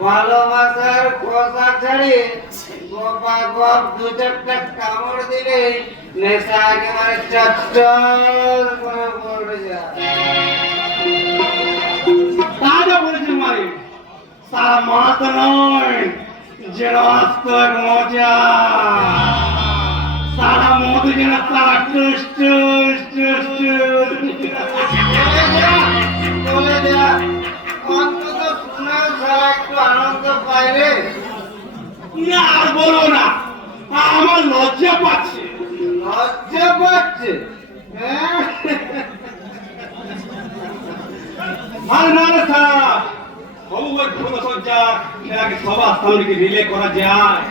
ভালোবাসার খোসা ছাড়ি গোপা গপ দু চারটা কামড় দিলে নেশা একেবারে চচ্চল করে পড়ে যায়। তাজা বলেছেন মানে সারা মাথা নয় যেন আস্তক মজা সারা মধু যেন তারা টুস টুস টুস টুস বলে যা অন্তত শুনে সারা একটু আনন্দ পায় রে। না আর বলো না আমার লজ্জা পাচ্ছে লজ্জা পাচ্ছে হ্যাঁ? আর না রে সারা খবর ঘুরো সজ্জা এটাকে সবার সামনে কি রিলে করা যায়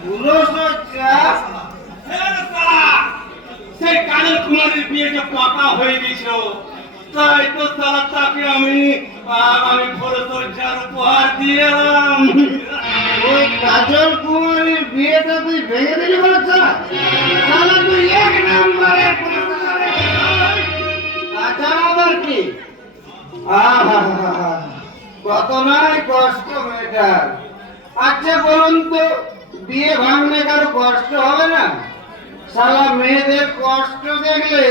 পুরো সজ্জা হ্যাঁ রে সারা সেই কাজল কুমারের বিয়েটা পাকা হয়ে গেছিল তাই তো সারা তাকে আমি পুরো সজ্জার উপহার দিলাম ওই কাজল কুমারীর বিয়েটা তুই ভেঙে দিলি বলছা তাহলে তুই এক নম্বরে তাছাড়া আবার কি আহা কত নয় কষ্ট মেয়েটার। আচ্ছা বলুন তো বিয়ে ভাঙলে কারো কষ্ট হবে না? সালা মেয়েদের কষ্ট দেখলে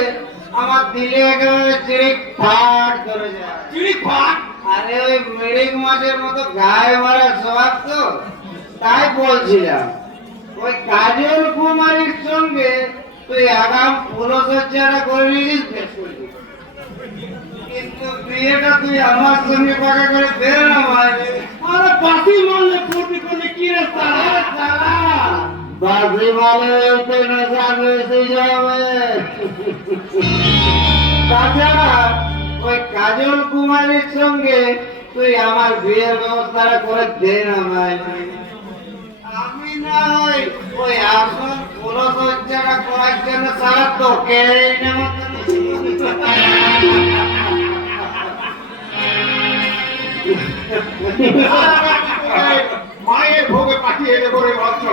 আমার দিলে একেবারে চিরিক ফাট করে যায়। চিড়ি ফাট আরে ওই মিরিক মাছের মতো গায়ে মারা স্বভাব তো তাই বলছিলাম ওই কাজল কুমারীর সঙ্গে তুই আগাম ফুলসজ্জাটা করে নিয়েছিস বেশ করলি কিন্তু বিয়েটা তুই আমার সঙ্গে পাকা করে বের না ভাই। আরে বাসি মারলে ফুটি করলে কি রে সারা বাসি মালে তো নেশা বেশি যাবে। তাছাড়া ওই কাজল কুমারীর সঙ্গে তুই আমার বিয়ের ব্যবস্থাটা করে দে না ভাই। আমি না ওই আসল ফুলসজ্জাটা করার জন্য সারা তোকে মায়ের ভোগে পাঠিয়ে দেবো রে বাচ্চা